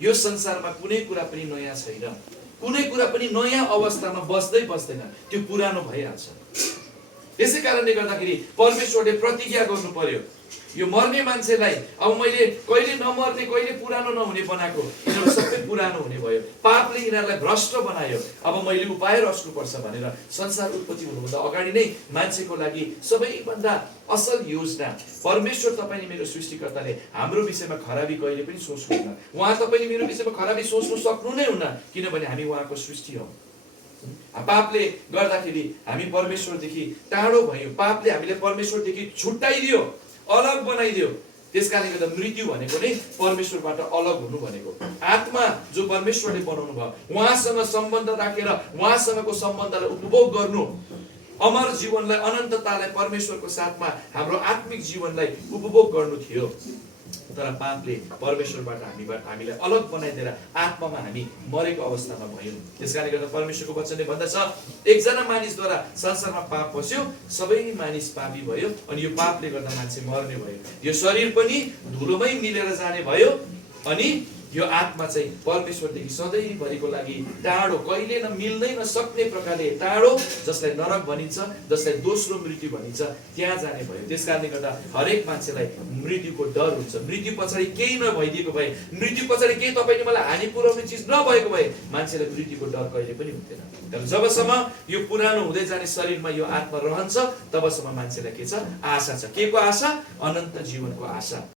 यो संसारमा कुनै कुरा पनि नयाँ छैन, कुनै कुरा पनि नयाँ अवस्थामा बस्दैन, त्यो पुरानो भइहाल्छ। त्यसै कारणले गर्दाखेरि परमेश्वरले प्रतिज्ञा गर्नु पर्यो, यो मर्ने मान्छेलाई अब मैले कहिले नमर्ने कहिले पुरानो नहुने बनाएको, यिनीहरू सबै पुरानो हुने भयो, पापले यिनीहरूलाई भ्रष्ट बनायो, अब मैले उपाय रच्नुपर्छ भनेर संसार उत्पत्ति हुनुभन्दा अगाडि नै मान्छेको लागि सबैभन्दा असल योजना परमेश्वर तपाईँले मेरो सृष्टिकर्ताले हाम्रो विषयमा खराबी कहिले पनि सोच्नुहुन्न। उहाँ तपाईँले मेरो विषयमा खराबी सोच्नु सक्नु नै हुन्न, किनभने हामी उहाँको सृष्टि हौ। पापले गर्दाखेरि हामी परमेश्वरदेखि टाढो भयौँ, पापले हामीलाई परमेश्वरदेखि छुट्टाइदियो, अलग बनाइदियो। त्यसकारणले गर्दा मृत्यु भनेको नै परमेश्वरबाट अलग हुनु भनेको। आत्मा जो परमेश्वरले बनाउनु भयो, उहाँसँग सम्बन्ध राखेर उहाँसँगको सम्बन्धलाई उपभोग गर्नु, अमर जीवनलाई, अनन्ततालाई परमेश्वरको साथमा हाम्रो आत्मिक जीवनलाई उपभोग गर्नु थियो। तर पापले परमेश्वरबाट हामीलाई अलग बनाइदिएर आत्मामा हामी मरेको अवस्थामा भयौँ। त्यसकारणले गर्दा परमेश्वरको वचनले भन्दछ, एकजना मानिसद्वारा संसारमा पाप पस्यो, सबै मानिस पापी भयो, अनि यो पापले गर्दा मान्छे मर्ने भयो। यो शरीर पनि धुलोमै मिलेर जाने भयो, अनि यो आत्मा चाहिँ परमेश्वरदेखि सधैँभरिको लागि टाढो, कहिले मिल्नै नसक्ने प्रकारले टाढो, जसलाई नरक भनिन्छ, जसलाई दोस्रो मृत्यु भनिन्छ, त्यहाँ जाने भयो। त्यसकारणले गर्दा हरेक मान्छेलाई मृत्युको डर हुन्छ। मृत्यु पछाडि केही नभइदिएको भए, मृत्यु पछाडि केही तपाईँले मलाई हानि पुर्याउने चिज नभएको भए मान्छेलाई मृत्युको डर कहिले पनि हुँदैन। तर जबसम्म यो पुरानो हुँदै जाने शरीरमा यो आत्मा रहन्छ, तबसम्म मान्छेलाई के छ? आशा छ। के को आशा? अनन्त जीवनको आशा।